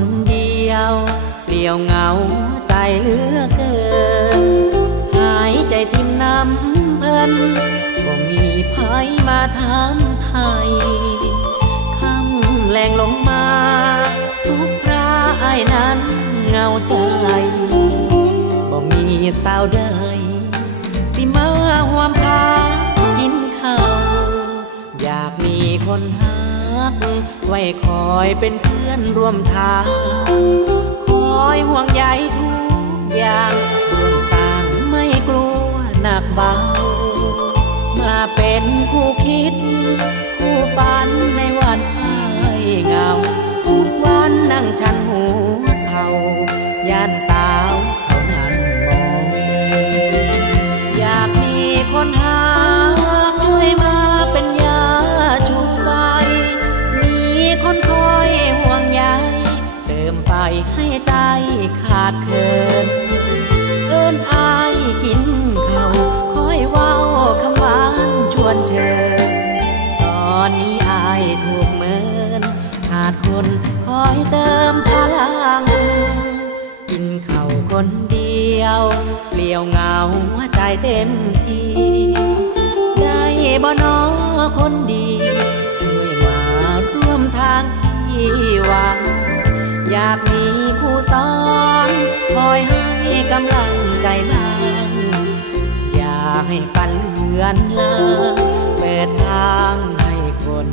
คนเดียวเปลี่ยวเหงาใจเหลือเกิน หายใจทิมน้ำเพลินก็มีภัยมาถามไทยคำแรงลงมา ทุกคราไอ้นั้นเงาใจบ่มีสาวใดสิมาห่วมพากินข้าวอยากมีคนหั ก ไว้คอยเป็นเพื่อนร่วมทาง คอยห่วงใยทุกอย่างร่วมสร้างไม่กลัวหนักเบา มาเป็นคู่คิด คู่ฝันในวันอ้ายเงาทุกวันนั่งชันหัวเขายานสาว ขาดเขินเอิ้นอายกินเขาคอยเว้าคำหวานชวนเชิญ ตอนนี้อายถูกเมิน ขาดคนคอยเติมพลัง กินเขาคนเดียวเปลี่ยวเหงาใจเต็มที่ได้บ่นอคนดี ช่วยมาร่วมทางที่หวัง อยากมีคู่สอนคอยให้กำลังใจบ้างอยากให้ฝันเลือนลางเปิดทางให้คน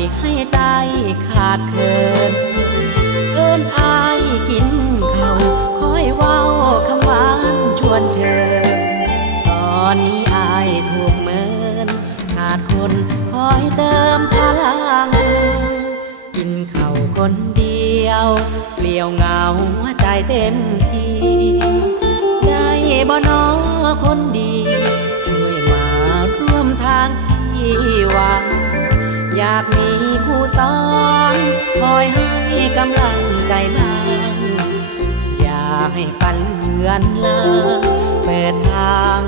ติมไฟให้ใจขาดเขินเอิ้นอายกินเขาคอยเว้าคำหวานชวนเชิญ ตอนนี้อายถูกเมิน ขาดคนคอยเติมพลัง กินเขาคนเดียวเปลี่ยวเหงาใจเต็มที่ได้บ่นอคนดี อยากมีคู่สอนคอยให้กำลังใจบ้างอยากให้ฝันเลือนลางเปิดทาง